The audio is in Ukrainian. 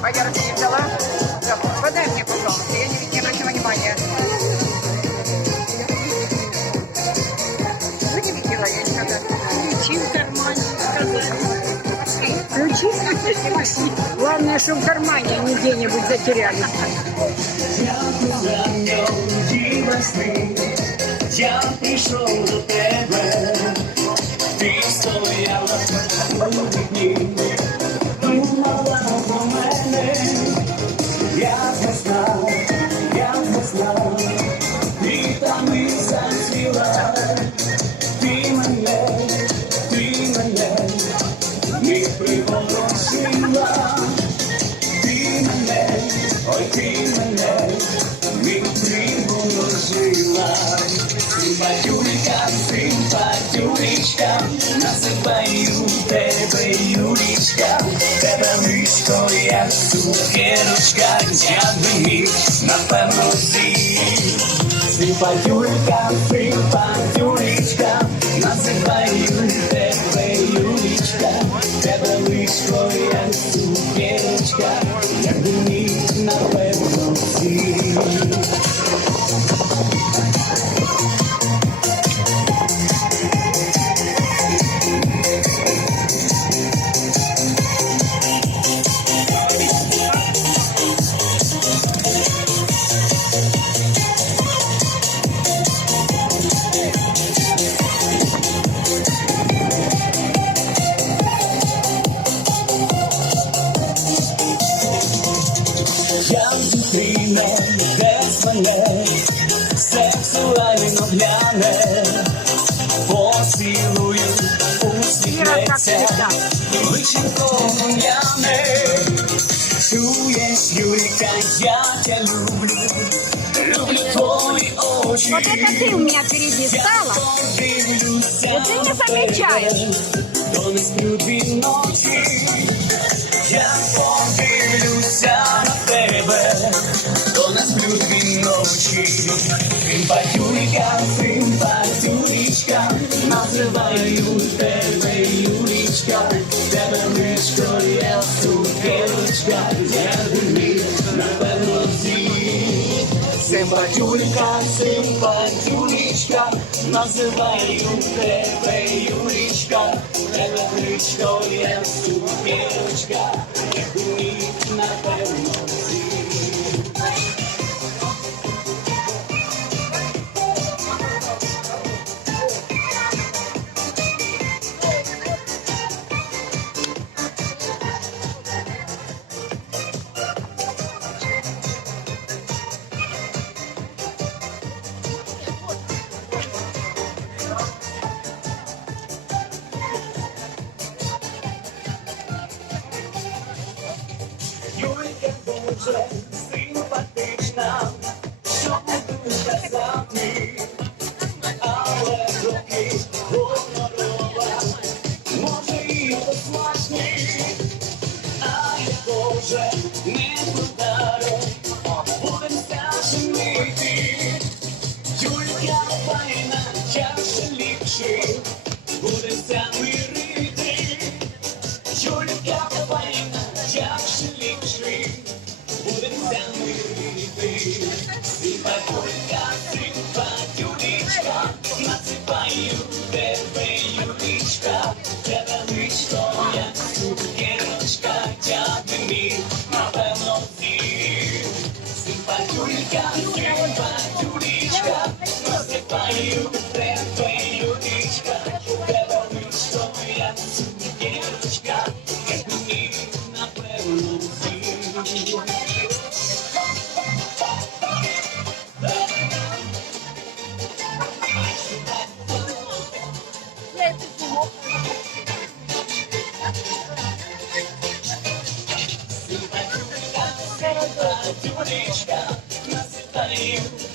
А я разве не взяла? Да, подай мне, пожалуйста, я не, не обращала внимания. Вы не видела, я никогда. Ключи в кармане, сказали. Ключи? Главное, что в кармане, а не где-нибудь затерялись. Я прийшов до тебе, ти стояла у вікні, приворожила, ти мене, ой ти мене, не приворожила. Симпатюлька, симпатюлечка, називаю тебе Юлічка, тебе лишко, як цукерочка, я би міг, напевно, з'їв. Симпатюлька, симпатюлечка, називаю тебе Юлічка, тебе лишко, Я зустріне десь мене, сексуально гляне, поцілую, усміхнеться, личинко рум'яне. Чуєш, Юлька, я тебя люблю, люблю твої очі. Вот это ты у меня впереди стала. Подивлюся Вот ты не замечаешь. то не сплю дві ночі. То не сплю дві ночі. Симпатюлька, симпатюлічка, називаю тебе Юлічка, тебе мишко, я цукерочка, я тобі, напевно, з'їм. Симпатюлька, симпатюлічка, називаю тебе Юлічка, тебе личко, я цукерочка, як мені, напевно, з'їм. Дуже симпатична, що не дуже казати, але трохи гонорова, може і посмачний, а я тоже не подарок, будем женити. Юлька файна, як же ліпший, мирити. Юлька файна, як же ліпший, будем мирити. Дівонічка на світанів.